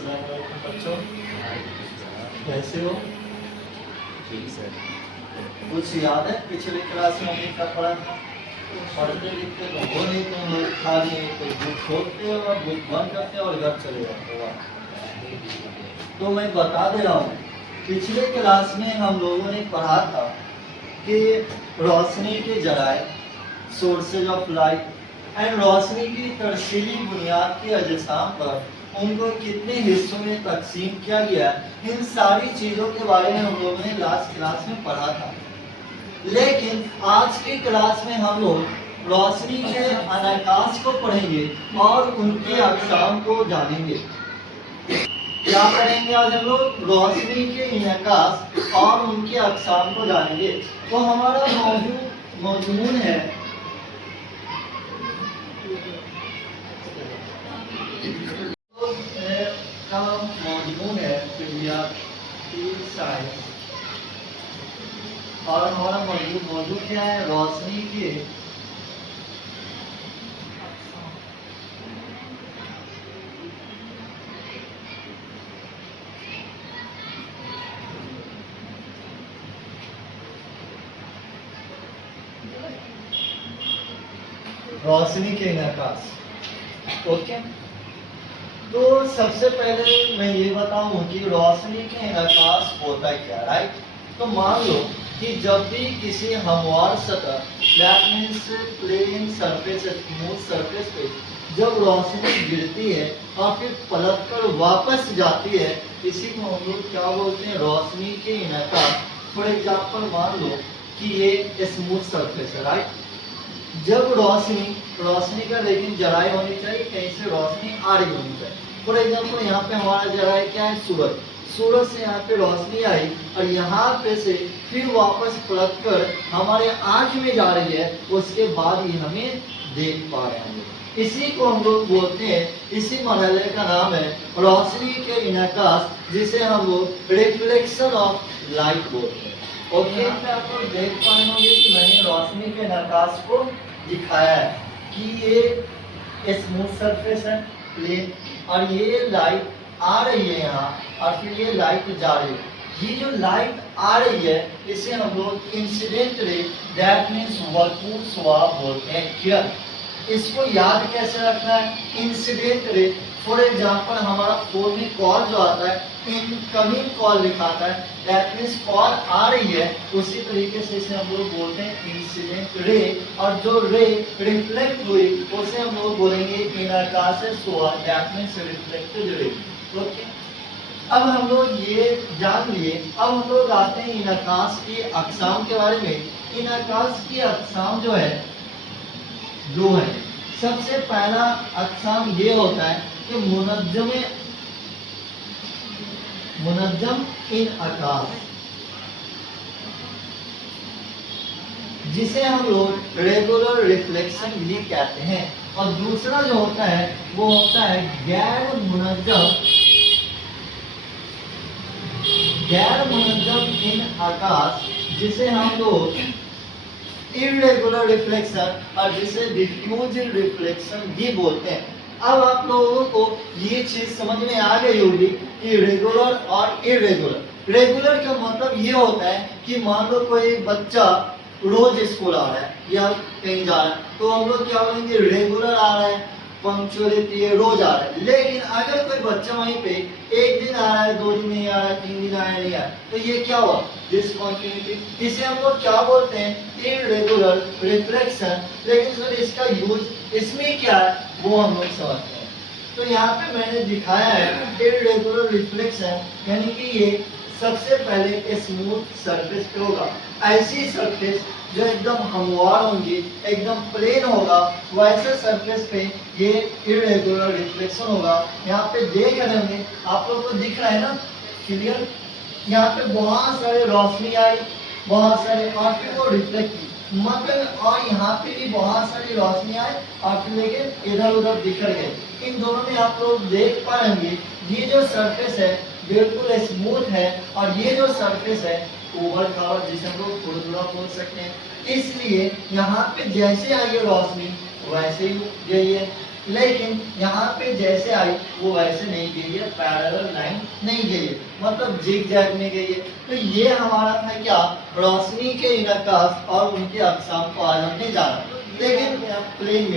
अस्सलाम वालेकुम बच्चों, कैसे हो? ठीक सर। कुछ याद है पिछले क्लास में हमने क्या पढ़ा था? पढ़ते लिखते तो हो नहीं, तुम लोग खाली कोई बुक खोलते हो और बुक बंद करते हो और घर चले जाते हो। तो मैं बता दे रहा हूँ, पिछले क्लास में हम लोगों ने पढ़ा था कि रोशनी के जराए, सोर्सेज ऑफ लाइट एंड रोशनी की तरसीली बुनियाद के अजसाम पर उनको कितने हिस्सों में तकसीम किया गया, इन सारी चीज़ों के बारे में हम लोगों ने लास्ट क्लास में पढ़ा था। लेकिन आज की क्लास में हम लोग रोशनी के अनकाश को पढ़ेंगे और उनके अक़साम को जानेंगे। क्या करेंगे आज हम लोग? रोशनी के इनकाश और उनके अक़साम को जानेंगे। तो हमारा मौजूद है मौजूद है साइंस, और हमारा मौजूद क्या है? रोशनी के इनकाश। ओके, तो सबसे पहले मैं ये बताऊं कि रोशनी के इनकाश होता क्या, राइट? तो मान लो कि जब भी किसी हमवार सतह, that means plane surface, smooth surface पे जब रोशनी गिरती है और फिर पलट कर वापस जाती है, इसी को हम लोग क्या बोलते हैं? रोशनी के इनकाश। फॉर एग्जाम्पल मान लो कि ये स्मूथ सरफेस है, राइट? जब रोशनी का लेकिन जराई होनी चाहिए, कहीं से रोशनी आ रही होनी चाहिए। फॉर एग्जाम्पल यहाँ पे हमारा जराई क्या है? सूरज से यहाँ पे रोशनी आई और यहाँ पे से फिर वापस पलट कर हमारे आँख में जा रही है, उसके बाद ही हमें देख पा रहे हैं। इसी को हम लोग बोलते हैं, इसी मरहले का नाम है रोशनी के इनकाश, जिसे हम लोग रिफ्लेक्शन ऑफ लाइट बोलते हैं। और यहाँ पे आप लोग देख पाए होंगे कि मैंने रोशनी के नकाश को दिखाया है कि ये स्मूथ सरफेस है, प्लेन, और ये लाइट आ रही है यहाँ और फिर ये लाइट जा रही है। ये जो लाइट आ रही है इसे हम लोग incident ray, that means वर्कूट swab बोलते हैं। किरण, इसको याद कैसे रखना है? Incident ray. फॉर एग्जाम्पल हमारा फोन में कॉल जो आता है, इनकमिंग कॉल लिखाता है, दैट मीन्स कॉल आ रही है, उसी तरीके से इसे हम लोग बोलते हैं इंसिडेंट रे। और जो रे रिफ्लेक्ट हुई उसे हम लोग बोलेंगे इनकाश स्वाब, that means reflected ray. Okay, अब हम लोग ये जान लिए। अब हम लोग आते हैं इनकाश की अक़साम के बारे में। इनकाश की अक़साम जो है दो है। सबसे पहला अक़साम ये होता है कि मुनज्जम इनकाश, जिसे हम लोग रेगुलर रिफ्लेक्शन भी कहते हैं। और दूसरा जो होता है वो होता है गैर मुनज्जम इनकाश, जिसे हम लोग इरेगुलर रिफ्लेक्शन और जिसे डिफ्यूज रिफ्लेक्शन भी बोलते हैं। अब आप लोगों को ये चीज समझ में आ गई होगी कि रेगुलर और इरेगुलर। रेगुलर का मतलब ये होता है कि मान लो कोई बच्चा रोज स्कूल आ रहा है या कहीं जा रहा है, तो हम लोग क्या बोलेंगे? रेगुलर आ रहा है, पंक्चुअलिटी है, रोज आ रहा है। लेकिन अगर कोई बच्चा वहीं पे एक दिन आ रहा है, 2 दिन नहीं आ रहा है, 3 दिन आया नहीं आया, तो ये क्या हुआ? डिसकंटिन्यूटी। इसे हम लोग क्या बोलते हैं? Irregular reflection. लेकिन सर इसका यूज इसमें क्या है वो हम लोग समझते हैं। तो यहाँ पे मैंने दिखाया है इरेगुलर रिफ्लेक्शन, यानी कि ये सबसे पहले स्मूथ सरफेस पे होगा। ऐसी सरफेस जो एकदम हमवार होंगी, एकदम प्लेन होगा, वैसे सरफेस पे ये इरेगुलर रिफ्लेक्शन होगा। यहाँ पे देख रहे होंगे, आप लोग को दिख रहा है ना क्लियर? यहाँ पे बहुत सारे रोशनी आई, बहुत सारे, और फिर वो रिफ्लेक्ट की, मतलब, और यहाँ पे भी बहुत सारी रोशनी आई और फिर लेकिन इधर उधर बिखर गए। इन दोनों में आप लोग देख पाएंगे ये जो सरफेस है बिल्कुल स्मूथ है, और ये जो सरफेस है ओवर कवर, जिसे हम लोग खुरदुरा बोल सकते हैं। इसलिए यहाँ पे जैसे आई है रोशनी वैसे ही गई है, लेकिन यहाँ पे जैसे आई वो वैसे नहीं गई है, पैरेलल लाइन नहीं गई है, मतलब जिग जैग में गई है। तो ये हमारा था क्या, रोशनी के इनकास और उनके अक़साम को आज हमने जाना। लेकिन प्लेन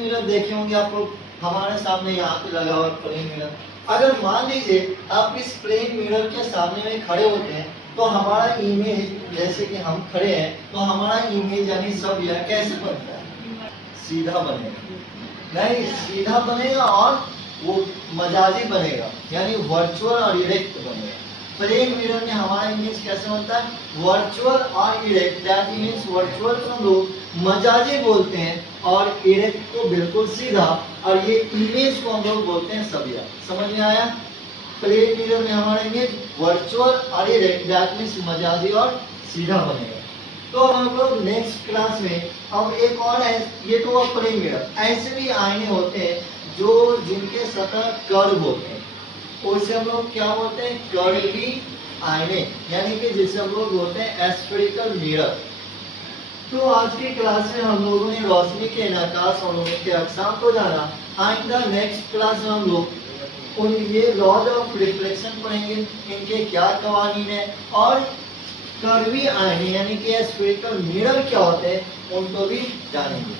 मिरर देखे होंगे आप लोग, हमारे सामने यहाँ पे लगा हुआ प्लेन मिरर। अगर मान लीजिए आप इस प्लेन मिरर के सामने में खड़े होते हैं तो हमारा इमेज, जैसे कि हम खड़े हैं तो हमारा इमेज यानी सब यह कैसे बनता है, सीधा बनेगा, नहीं सीधा बनेगा और वो मजाजी बनेगा, यानी वर्चुअल और इरेक्ट बनेगा। प्लेन मिरर में हमारा इमेज कैसे बनता है, वर्चुअल और इरेक्ट। दैट मीन्स वर्चुअल को हम लोग मजाजी बोलते हैं और इरेक्ट को बिल्कुल सीधा, और ये इमेज को हम लोग बोलते हैं सबिया। समझ में आया? प्लेन मिरर में हमारा इमेज वर्चुअल और इरेक्ट, दैट मीन्स मजाजी और सीधा बनेगा। तो हम लोग नेक्स्ट क्लास में अब एक और है, ये तो प्लेन मिरर, ऐसे भी आईने होते हैं जो जिनके सतह कर्व होते हैं, उसे हम लोग क्या बोलते हैं, कर्वी आईने, यानी कि जिसे हम लोग बोलते हैं एस्फेरिकल मिरर। तो आज की क्लास में हम लोगों ने रोशनी के इनकास और उनके अक़साम को जाना। आइंदा नेक्स्ट क्लास में हम लोग उन ये लॉज ऑफ रिफ्लेक्शन पढ़ेंगे, इनके क्या कवानीन है, और कर्वी आईने यानी कि स्फेरिकल मिरर क्या होते हैं उनको भी जानेंगे।